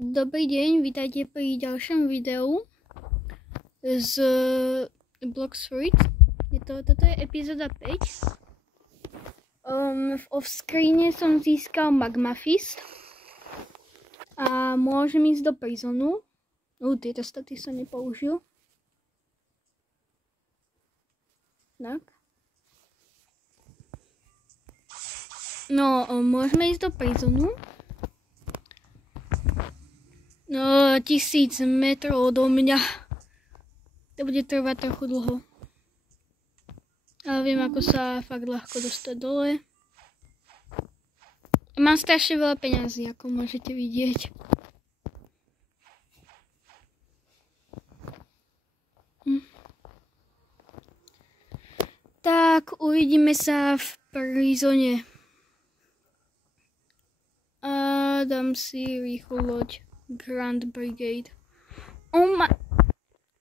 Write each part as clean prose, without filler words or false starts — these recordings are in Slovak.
Dobrý deň, vítajte pri ďalšom videu z Blox Fruit. Toto je epizóda 5. V offscreene som získal Magma Fist a môžem ísť do Prisonu. Tieto staty som nepoužil. Tak. No, môžeme ísť do Prisonu. No, 1000 metrov odo mňa. To bude trvať trochu dlho. Ale viem, ako sa fakt ľahko dostať dole. Mám strašne veľa peňazí, ako môžete vidieť. Tak, uvidíme sa v Prisone. A dám si rýchlo loď. Grand Brigade. Oh my...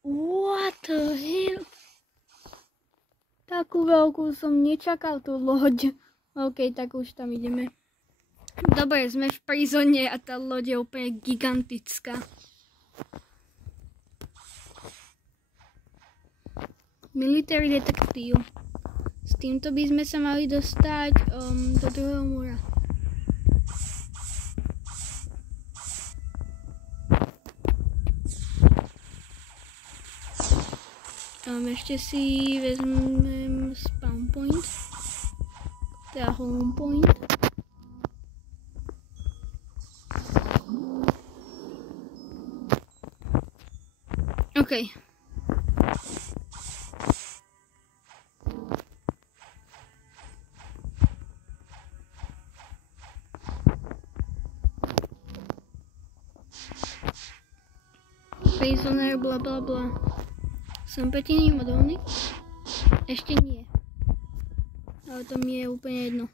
What the hell? Takú veľkú som nečakal tú loď. OK, tak už tam ideme. Dobre, sme v Prisone a tá loď je úplne gigantická. Military detektív. S týmto by sme sa mali dostať do druhého mora. Ešte si vezmem spawn point, teda home point. OK. Prisoner, bla bla bla. Som proti ním odolný? Ešte nie. Ale to mi je úplne jedno.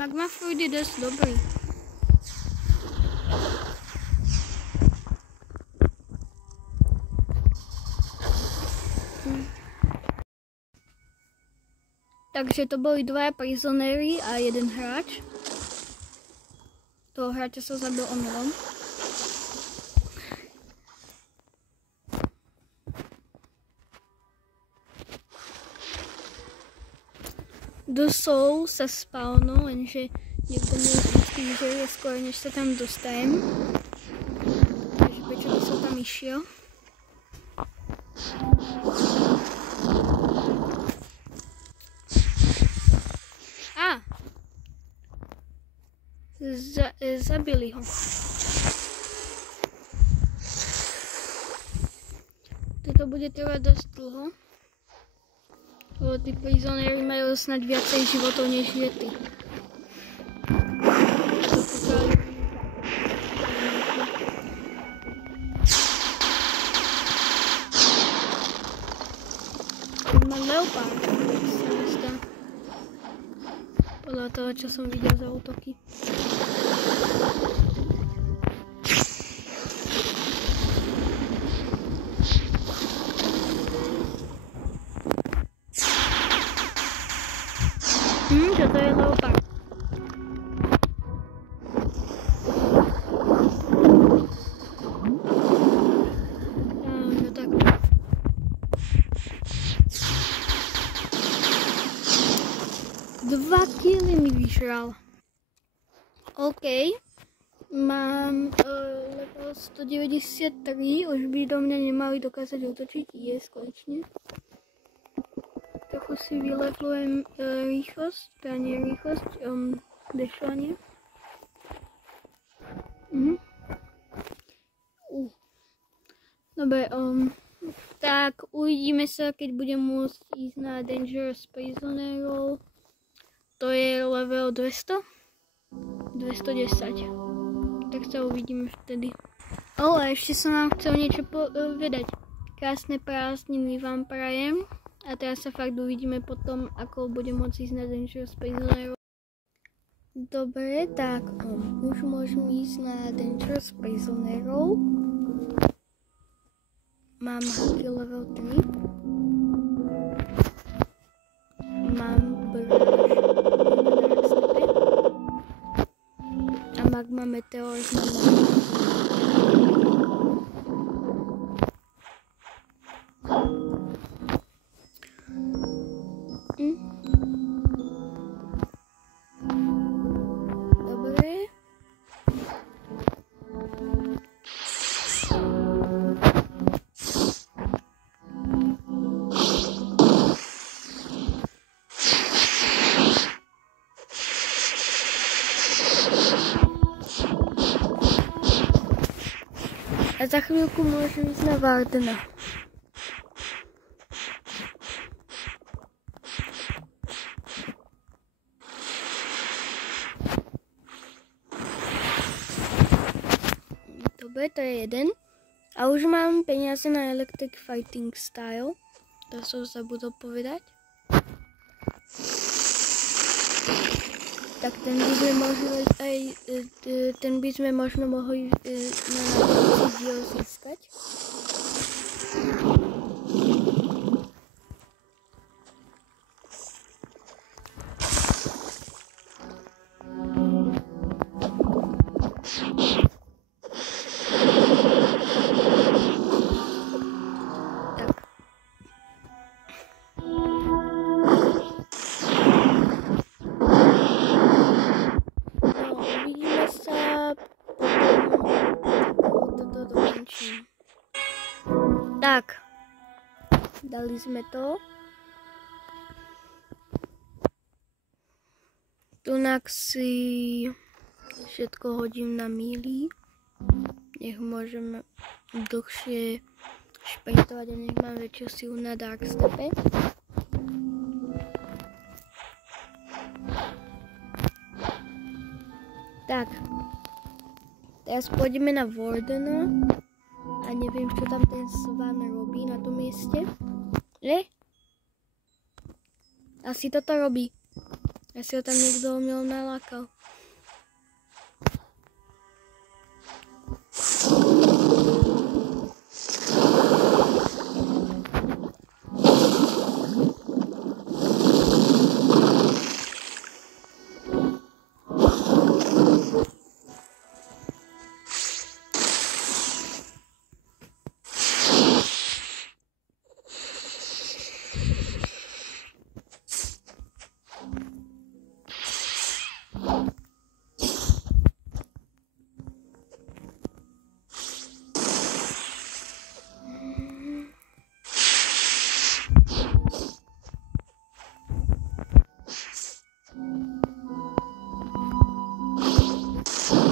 Magma Fruit je dosť dobrý. Takže to boli dvaja prisonéri a jeden hráč. Toho hráča som zabil omylom. Do Soul sa spawnu, lenže niekto mi vždycky vyžerie skôr, než sa tam dostajem. Takže prečo by som tam išiel? Zabili ho. Toto bude trvať dosť dlho. Lebo tí prisonéri majú snad viacej životov než jety. Má leopard, sa mi zdá. Podľa toho, čo som videl za útoky. Toto je leopard. No tak. 2 killy mi vyžral. OK. Mám level 193, už by do mňa nemali dokázať útočiť. Konečne. Trochu si vylevlujem rýchlosť, teda nie rýchlosť, dešovanie. Dobre, tak uvidíme sa, keď budem môcť ísť na Dangerous Prisonerov. To je level 200? 210. Tak sa uvidíme vtedy. Ale ešte som vám chcel niečo povedať. Krásne prázdniny vám prajem. A teraz sa fakt uvidíme potom, ako budem môcť ísť na Dangerous Prisonerov. Dobre, tak už môžem ísť na Dangerous Prisonerov. Mám haki level 3. Mám Brush a Magma Meteor znamená. A za chvíľku môžem ísť na Wardena. Dobre, to je jeden. A už mám peniaze na Electric Fighting Style. To som zabudol povedať. Tak ten by sme možno mohli na budúci diel získať. Tak, dali sme to. Tunak si všetko hodím na míly. Nech môžem dlhšie šprintovať a nech mám väčšiu silu na Darkstepe. Tak, teraz pôjdeme na Wardena. A neviem, čo tam ten Svan robí na tom mieste. Že? Asi toto robí. Asi ho tam niekto omylom nalákal.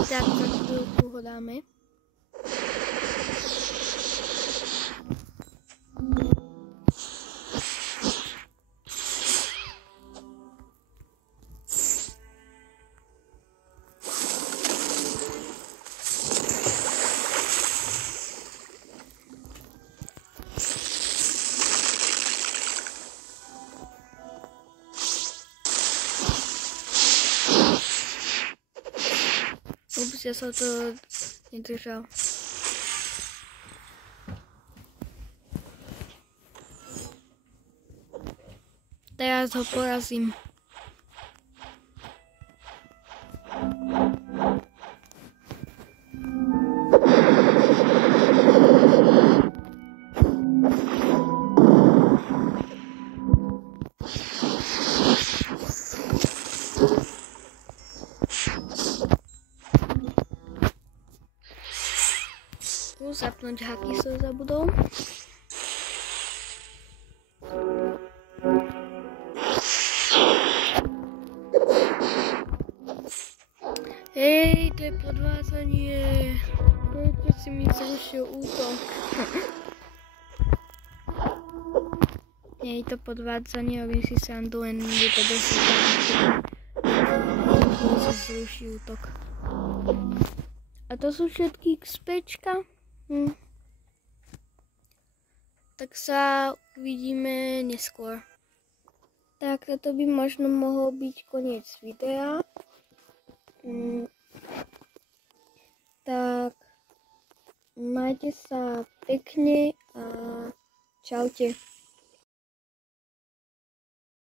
Tak, za chvíľku ho dáme. Ups, ja som to nedržal. Teraz ho porazím. Zapnúť haky som zabudol. Hej, to je podvádzanie. Prečo si mi zrušil útok? Nie je to podvádzanie, robím si srandu, len je to dosť si zruší útok. A to sú všetky XPčka. tak sa uvidíme neskôr. Tak toto by možno mohol byť koniec videa. Tak majte sa pekne a čaute.